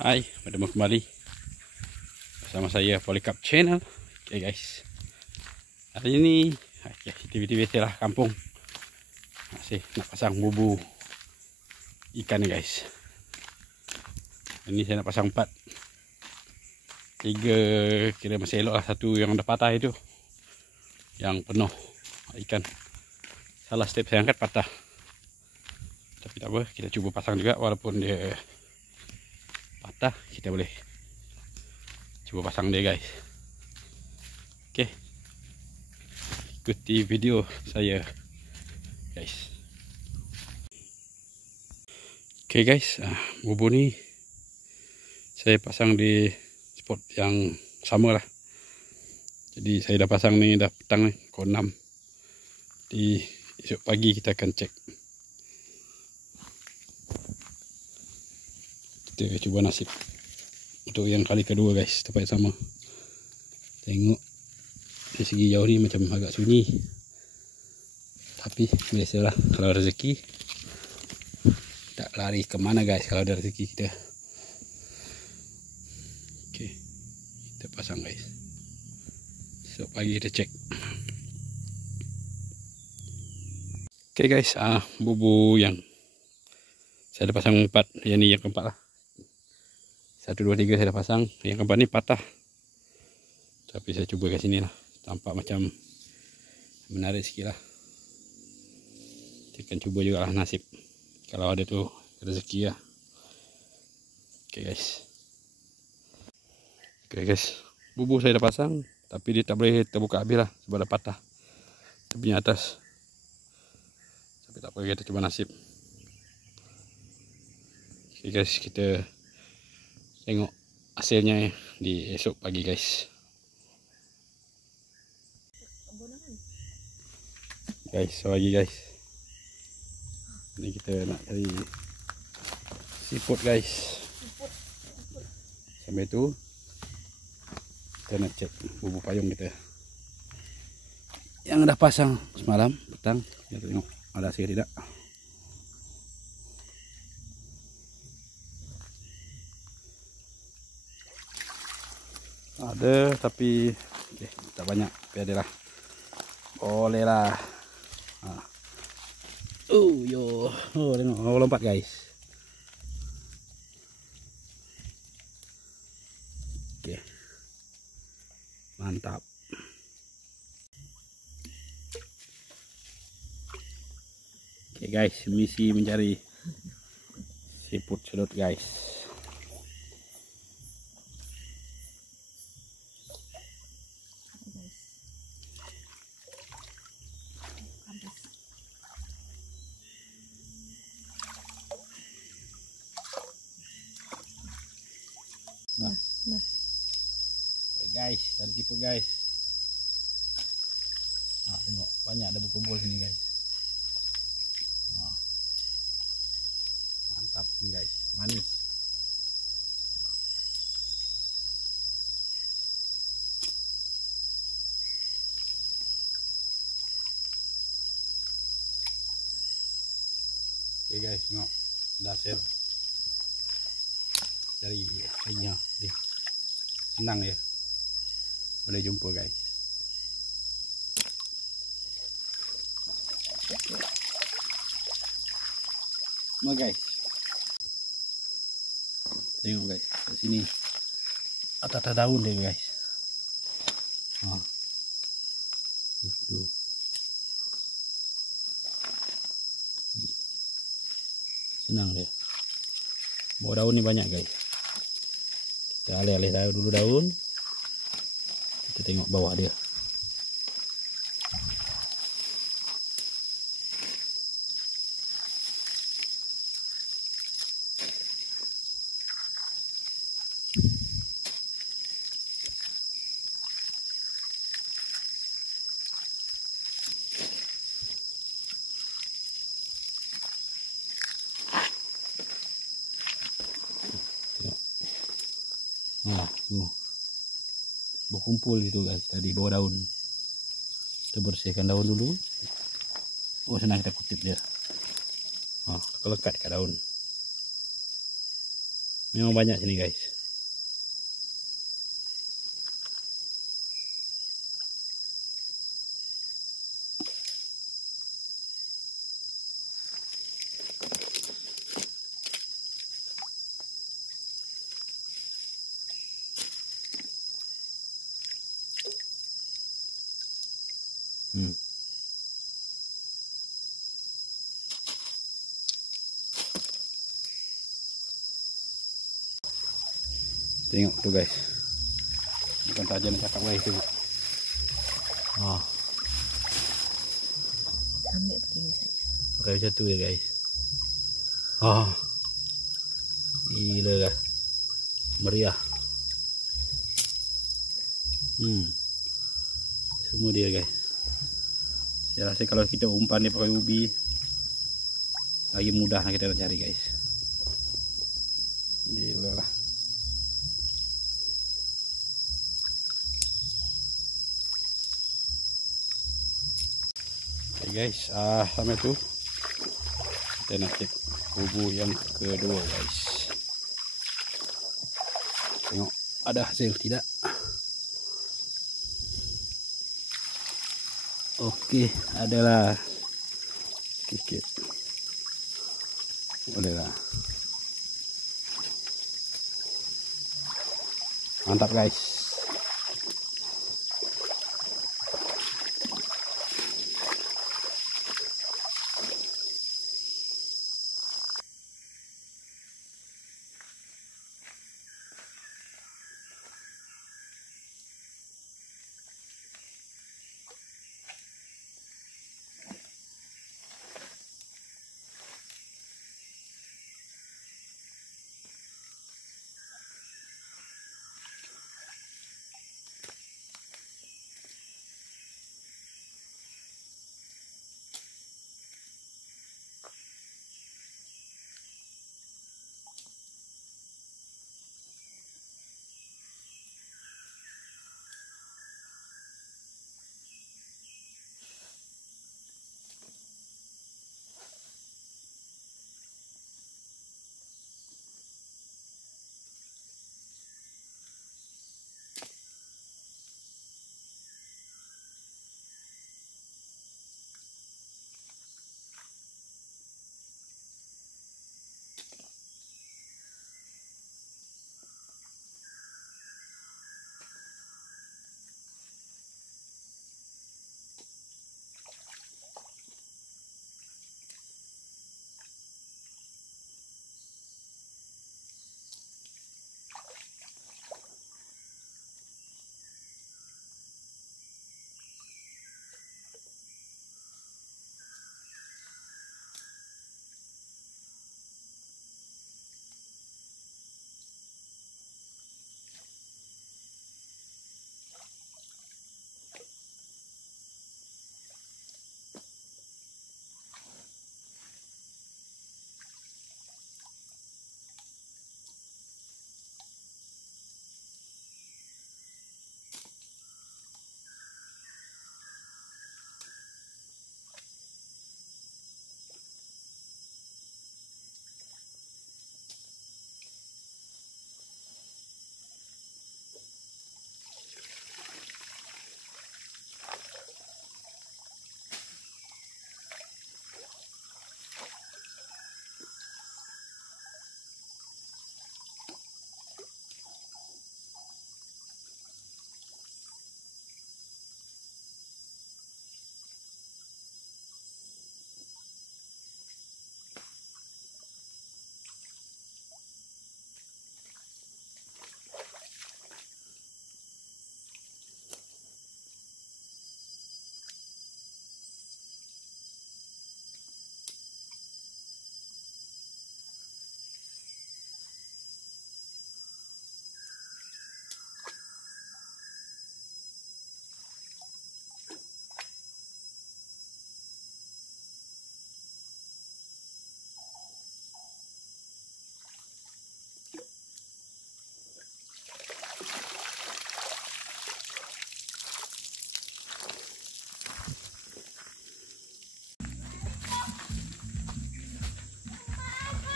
Hai, bertemu kembali bersama saya Polycarp Channel. Okay guys, hari ini aktiviti biasalah kampung. Masih nak pasang bubu ikan ni guys. Ini saya nak pasang 4. 3 kira masih elok lah. 1 yang dah patah itu, yang penuh ikan. Salah step saya angkat patah. Tapi tak apa, kita cuba pasang juga. Walaupun dia patah, kita boleh cuba pasang dia guys. Oke, ikuti video saya guys. Oke guys, bubu ni saya pasang di spot yang sama lah. Jadi saya dah pasang ni dah petang ni, pukul 6. Di esok pagi kita akan cek. Kita cuba nasib untuk yang kali kedua guys, tempat yang sama. Tengok dari segi jauh ni macam agak sunyi, tapi biasalah kalau rezeki tak lari kemana guys kalau ada rezeki kita. Oke, kita pasang guys. Esok pagi kita cek. Oke guys, bubu yang saya dah pasang 4, yang ni yang keempat lah. 1, 2, 3 saya dah pasang. Yang keempat ni patah. Tapi saya cuba kat sini lah. Tampak macam menarik sikit lah. Kita akan cuba jugalah nasib. Kalau ada tu rezeki lah. Okay guys. Okay guys. Bubu saya dah pasang. Tapi dia tak boleh terbuka habis lah. Sebab dah patah. Tepinya atas. Tapi tak apa, kita cuba nasib. Okay guys, kita tengok hasilnya di esok pagi guys. Guys, pagi guys. Ini kita nak cari siput guys. Sampai tu kita nak cek bubu payung kita yang dah pasang semalam petang. Kita tengok ada hasil tidak. Ada tapi tak banyak, tapi adalah. Boleh lah. Yo, tengok lompat guys. Oke. Mantap. Oke guys, misi mencari siput sedut guys. Nah. Guys, tadi siput guys. Tengok banyak ada berkumpul sini guys. Mantap ini guys, manis. Oke guys, tengok ada hasil. Cari lainnya deh. Senang ya. Boleh jumpa guys. Nah guys. Tengok guys, di sini atas daun dia guys. Tuh. Senang dia. Bawah daun ni banyak guys. Kita alih-alih dulu daun. Kita tengok bawah dia. Berkumpul gitu guys tadi bawah daun. Kita bersihkan daun dulu. Senang kita kutip dia. Lekat kat daun. Memang banyak sini guys. Tengok tu guys. Bukan saja nak cakap guys tu. Ambil begini saja. Pakai macam tu ya guys. Gila lah. Meriah. Semua dia guys. Saya rasa kalau kita umpan dia pakai ubi, lagi mudah nak kita nak cari guys. Gila lah. Guys, sampai tu kita nak cek bubu yang kedua guys. Tengok ada hasil tidak. Okey, adalah sikit. Boleh lah. Mantap guys.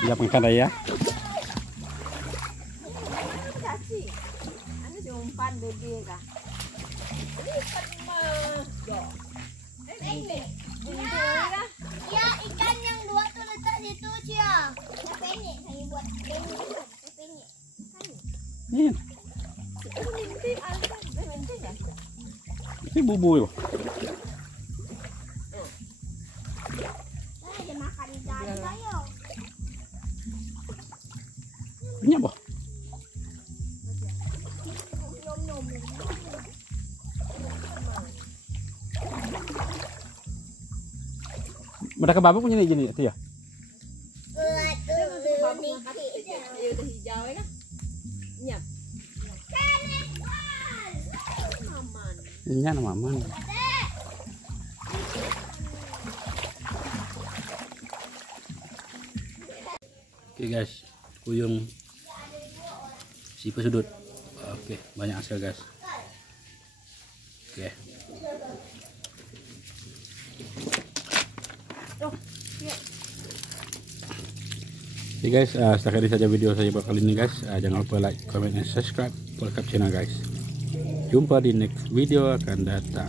Dia makan raya. ban bebe kah? Lipat mah. Ini. Ya, ikan yang dua tuh letak situ, Cia. Yang penyek saya buat penyek. Penyek. Ini. Ini bubu. Ada makan ikan saya. Ini apa? Mereka babuk punya jenis itu ya? Hijau kan? Nyap. Maman. Ini nama aman. Oke guys, kuyung si pesudut. Oke, banyak hasil guys. Oke. Oke guys, sekian saja video saya buat kali ini guys. Jangan lupa like, comment, dan subscribe. Welcome channel guys. Jumpa di next video akan datang.